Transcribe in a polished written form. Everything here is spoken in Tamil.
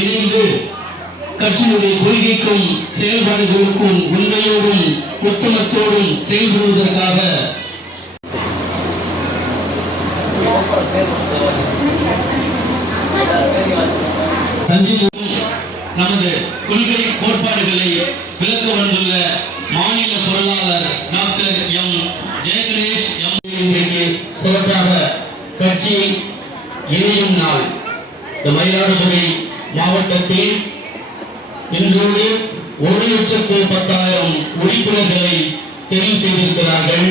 இணைந்து கட்சியினுடைய கொள்கைக்கும் செயல்பாடுகளுக்கும் உண்மையோடும் ஒத்துமத்தோடும் செயல்படுவதற்காக நமது கொள்கை கோட்பாடுகளை விளக்க வந்துள்ள மாநில பொருளாளர் டாக்டர் எம் ஜெயகணேஷ் இன்றைக்கு சிறப்பாக கட்சி இணையும் நாள். இந்த மயிலாடுதுறை மாவட்டத்தில் இன்றோடு 1,10,10,000 உறுப்பினர்களை தெரிவு செய்திருக்கிறார்கள்.